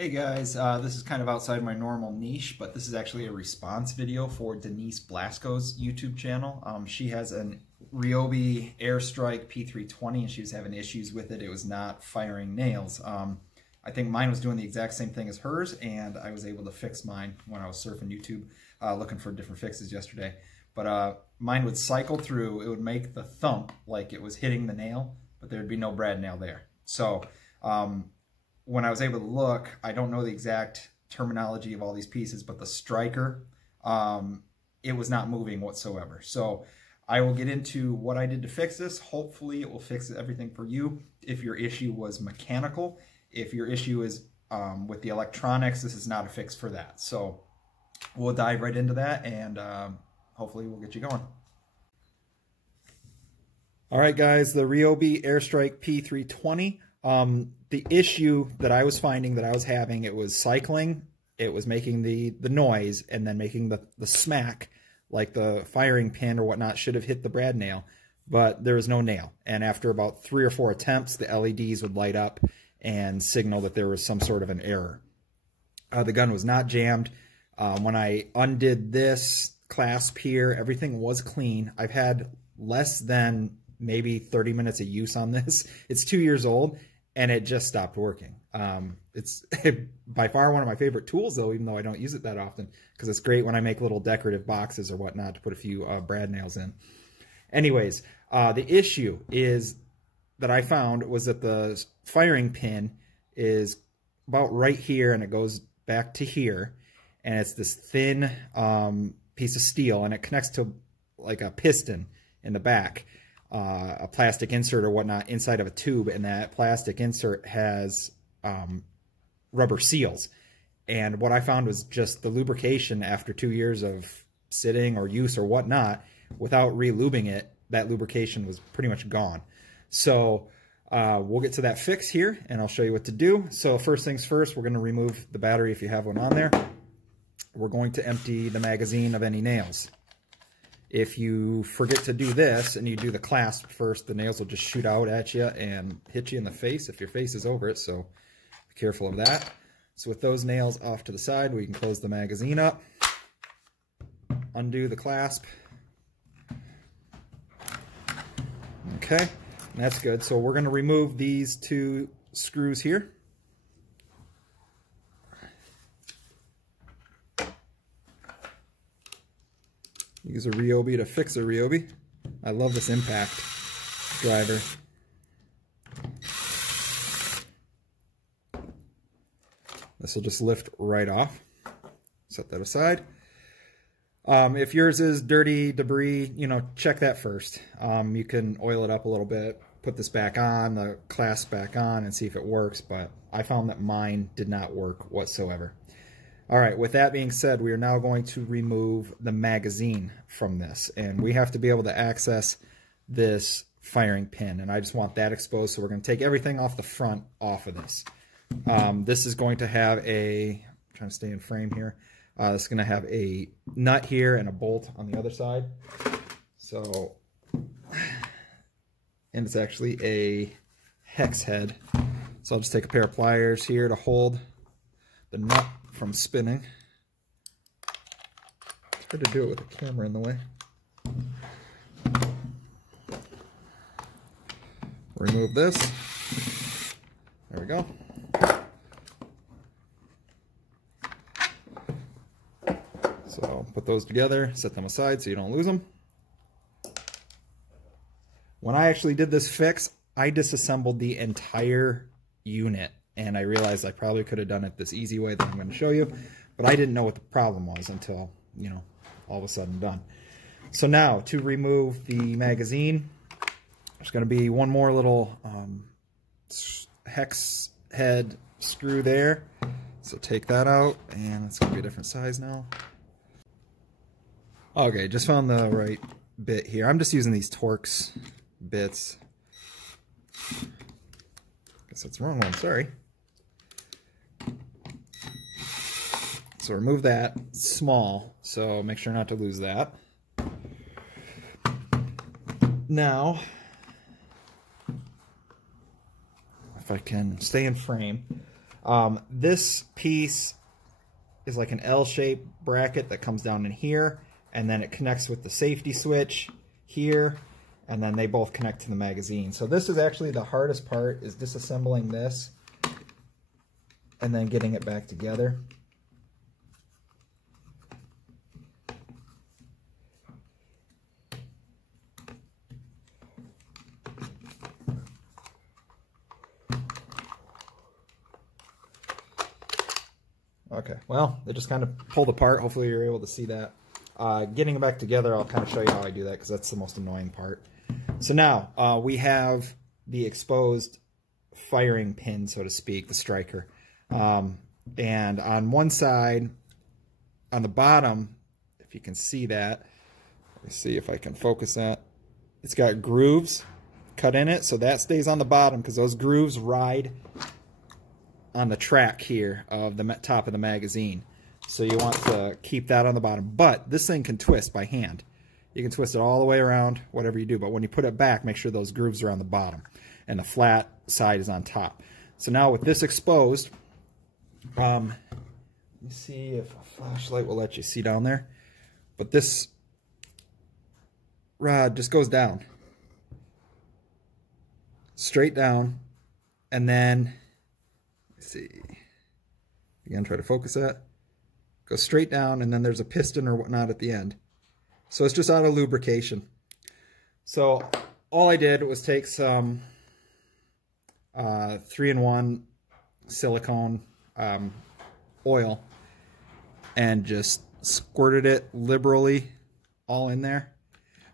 Hey guys, this is kind of outside my normal niche, but this is actually a response video for Denise Blasco's YouTube channel. She has an Ryobi Airstrike P320 and she was having issues with it. It was not firing nails. I think mine was doing the exact same thing as hers, and I was able to fix mine when I was surfing YouTube looking for different fixes yesterday. But mine would cycle through, it would make the thump like it was hitting the nail, but there would be no brad nail there. So when I was able to look, I don't know the exact terminology of all these pieces, but the striker, it was not moving whatsoever. So I will get into what I did to fix this. Hopefully it will fix everything for you. If your issue was mechanical, if your issue is with the electronics, this is not a fix for that. So we'll dive right into that, and hopefully we'll get you going. All right, guys, the Ryobi Airstrike P320. The issue that I was finding that I was having, it was cycling, it was making the noise, and then making the smack, like the firing pin or whatnot should have hit the brad nail, but there was no nail. And after about 3 or 4 attempts, the LEDs would light up and signal that there was some sort of an error. The gun was not jammed. When I undid this clasp here, everything was clean. I've had less than maybe 30 minutes of use on this. It's 2 years old, and it just stopped working. It's by far one of my favorite tools, though, even though I don't use it that often, because it's great when I make little decorative boxes or whatnot to put a few brad nails in. Anyways, the issue is that I found was that the firing pin is about right here, and it goes back to here, and it's this thin piece of steel, and it connects to like a piston in the back. A plastic insert or whatnot inside of a tube, and that plastic insert has rubber seals. And what I found was just the lubrication after 2 years of sitting or use or whatnot, without re-lubing it, that lubrication was pretty much gone. So we'll get to that fix here, and I'll show you what to do. So first things first, we're going to remove the battery if you have one on there. We're going to empty the magazine of any nails. If you forget to do this and you do the clasp first, the nails will just shoot out at you and hit you in the face if your face is over it, so be careful of that. So with those nails off to the side, we can close the magazine up, undo the clasp. Okay, and that's good. So we're going to remove these 2 screws here. Use a Ryobi to fix a Ryobi. I love this impact driver. This will just lift right off. Set that aside. If yours is dirty, debris, check that first. You can oil it up a little bit, put this back on, the clasp back on, and see if it works, but I found that mine did not work whatsoever. All right, with that being said, we are now going to remove the magazine from this, and we have to be able to access this firing pin, and I just want that exposed, so we're going to take everything off the front off of this. This is going to have I'm trying to stay in frame here, this is going to have a nut here and a bolt on the other side. So, and it's actually a hex head, so I'll just take a pair of pliers here to hold the nut from spinning. It's hard to do it with a camera in the way. Remove this. There we go. So put those together, set them aside so you don't lose them. When I actually did this fix, I disassembled the entire unit, and I realized I probably could have done it this easy way that I'm going to show you, but I didn't know what the problem was until, all of a sudden done. So now, to remove the magazine, there's going to be one more little hex head screw there. So take that out, and it's going to be a different size now. Okay, just found the right bit here. I'm just using these Torx bits. Guess that's the wrong one, sorry. So remove that. It's small, so make sure not to lose that. Now, if I can stay in frame, This piece is like an L-shaped bracket that comes down in here, and then it connects with the safety switch here, and then they both connect to the magazine. So this is actually the hardest part, is disassembling this and then getting it back together. Okay, well, they just kind of pulled apart. Hopefully you're able to see that. Getting it back together, I'll kind of show you how I do that, because that's the most annoying part. So now, we have the exposed firing pin, so to speak, the striker. And on one side, on the bottom, if you can see that, let's see if I can focus that, it's got grooves cut in it, so that stays on the bottom, because those grooves ride on the track here of the top of the magazine. So you want to keep that on the bottom. But this thing can twist by hand. You can twist it all the way around, whatever you do. But when you put it back, make sure those grooves are on the bottom and the flat side is on top. So now with this exposed, let me see if a flashlight will let you see down there. But this rod just goes down. Straight down. And then, let's see. Again, try to focus that. Go straight down, and then there's a piston or whatnot at the end. So it's just out of lubrication. So all I did was take some 3-in-1 silicone oil and just squirted it liberally all in there.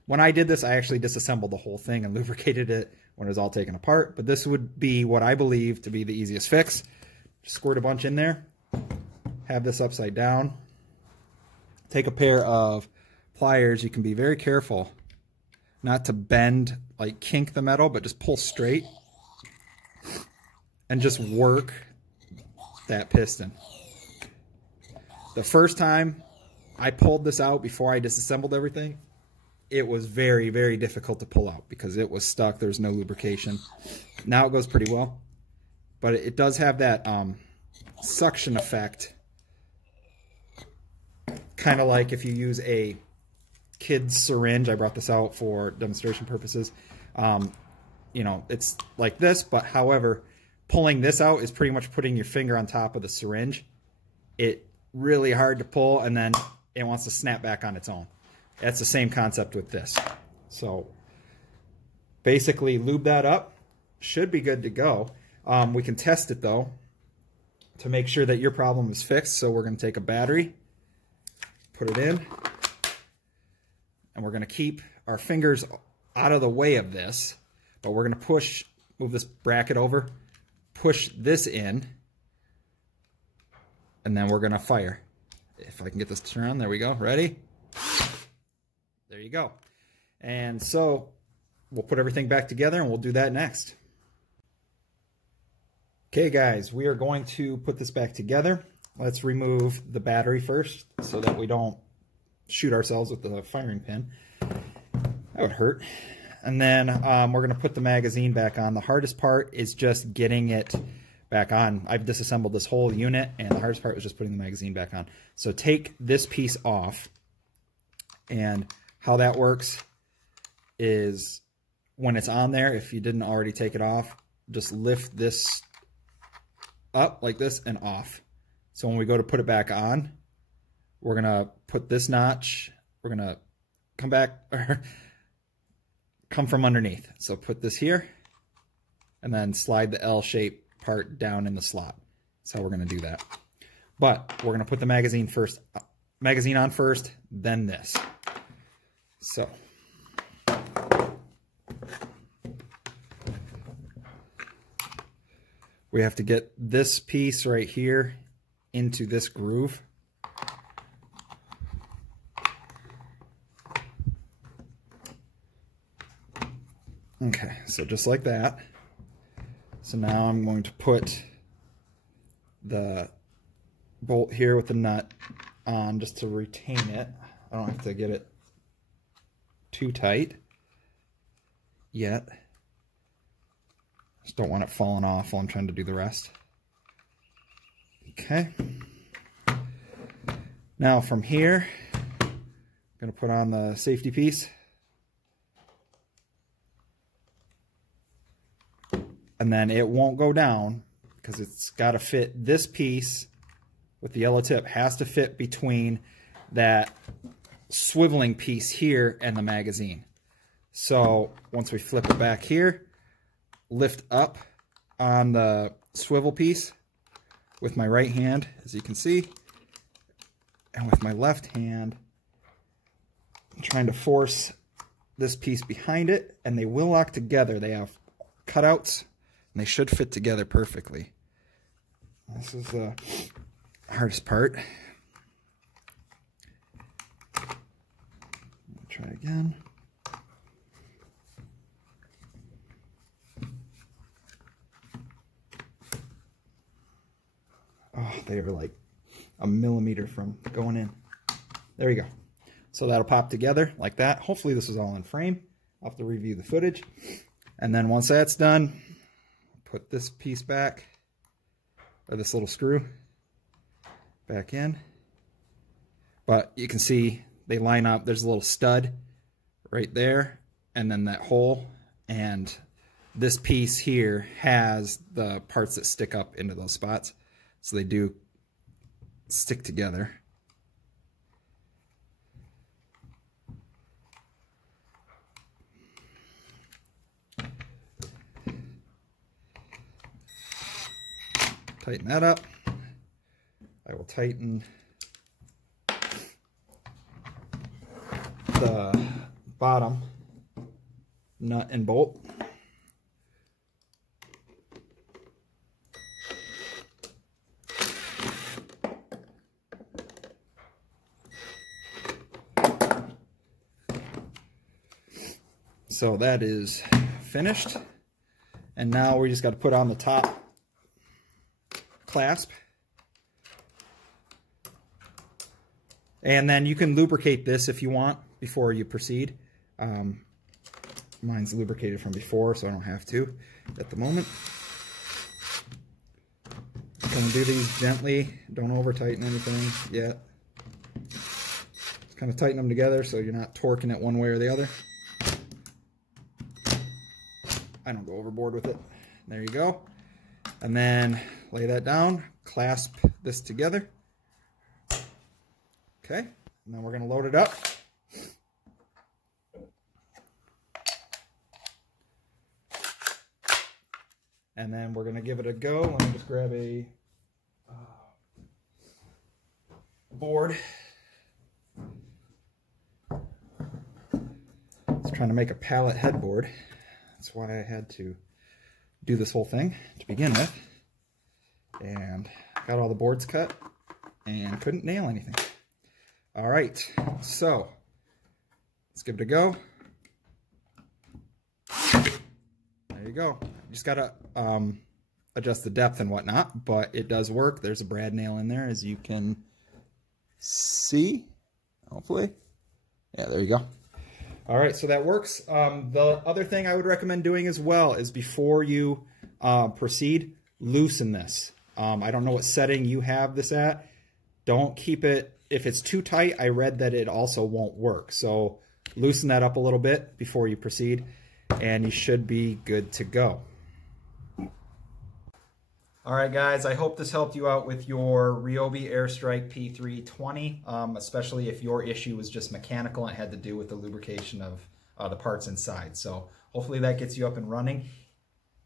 When I did this, I actually disassembled the whole thing and lubricated it when it was all taken apart. But this would be what I believe to be the easiest fix. Just squirt a bunch in there. Have this upside down. Take a pair of pliers. You can be very careful not to bend, like kink the metal, but just pull straight and just work that piston. The first time I pulled this out before I disassembled everything, it was very, very difficult to pull out because it was stuck. There's no lubrication. Now it goes pretty well, but it does have that suction effect. Kind of like if you use a kid's syringe. I brought this out for demonstration purposes. You know, it's like this, but however, pulling this out is pretty much putting your finger on top of the syringe. It's really hard to pull, and then it wants to snap back on its own. That's the same concept with this. So basically lube that up. Should be good to go. We can test it though to make sure that your problem is fixed. So we're going to take a battery, put it in, and we're going to keep our fingers out of the way of this, but we're going to move this bracket over, push this in, and then we're going to fire. If I can get this to turn on, there we go. Ready? There you go. And so we'll put everything back together and we'll do that next. Okay guys, we are going to put this back together. Let's remove the battery first so that we don't shoot ourselves with the firing pin. That would hurt. And then we're going to put the magazine back on. The hardest part is just getting it back on. I've disassembled this whole unit, and the hardest part was just putting the magazine back on. So take this piece off, and how that works is when it's on there, if you didn't already take it off, just lift this up like this and off. So when we go to put it back on, we're going to put this notch, we're going to come back, come from underneath. So put this here, and then slide the L-shaped part down in the slot. That's how we're going to do that. But we're going to put the magazine on first, then this. So we have to get this piece right here into this groove. Okay, so just like that. So now I'm going to put the bolt here with the nut on just to retain it. I don't have to get it too tight yet. Just don't want it falling off while I'm trying to do the rest. Okay. Now from here, I'm going to put on the safety piece. And then it won't go down because it's got to fit this piece with the yellow tip. Has to fit between that swiveling piece here and the magazine. So once we flip it back here, lift up on the swivel piece with my right hand, as you can see, and with my left hand, I'm trying to force this piece behind it, and they will lock together. They have cutouts, and they should fit together perfectly. This is the hardest part. Try again. Oh, they were like a millimeter from going in. There you go. So that'll pop together like that. Hopefully this is all in frame. I'll have to review the footage. And then once that's done, put this piece back, or this little screw back in. But you can see they line up. There's a little stud right there, and then that hole. And this piece here has the parts that stick up into those spots. So they do stick together. Tighten that up. I will tighten the bottom nut and bolt. So that is finished, and now we just got to put on the top clasp, and then you can lubricate this if you want before you proceed. Mine's lubricated from before, so I don't have to at the moment. Gonna do these gently, don't over tighten anything yet. Just kind of tighten them together so you're not torquing it one way or the other. I don't go overboard with it. There you go. And then lay that down, clasp this together. Okay, and then we're gonna load it up. And then we're gonna give it a go. Let me just grab a board. I was trying to make a pallet headboard. That's why I had to do this whole thing to begin with. And got all the boards cut and couldn't nail anything. All right, so let's give it a go. There you go. You just gotta adjust the depth and whatnot, but it does work. There's a brad nail in there, as you can see, hopefully. Yeah, there you go. All right, so that works. The other thing I would recommend doing as well is before you proceed, loosen this. I don't know what setting you have this at. Don't keep it, if it's too tight, I read that it also won't work. So loosen that up a little bit before you proceed, and you should be good to go. All right, guys, I hope this helped you out with your Ryobi Airstrike P320, especially if your issue was just mechanical and had to do with the lubrication of the parts inside. So hopefully that gets you up and running.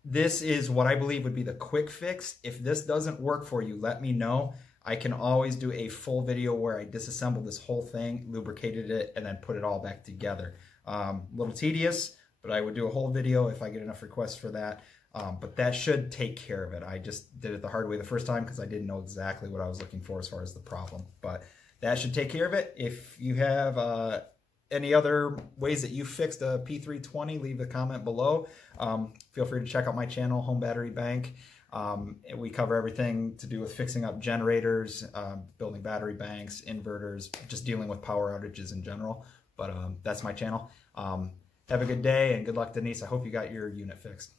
This is what I believe would be the quick fix. If this doesn't work for you, let me know. I can always do a full video where I disassemble this whole thing, lubricated it, and then put it all back together. A little tedious, but I would do a whole video if I get enough requests for that. But that should take care of it. I just did it the hard way the first time because I didn't know exactly what I was looking for as far as the problem. But that should take care of it. If you have any other ways that you fixed a P320, leave a comment below. Feel free to check out my channel, Home Battery Bank. We cover everything to do with fixing up generators, building battery banks, inverters, just dealing with power outages in general. But that's my channel. Have a good day and good luck, Denise. I hope you got your unit fixed.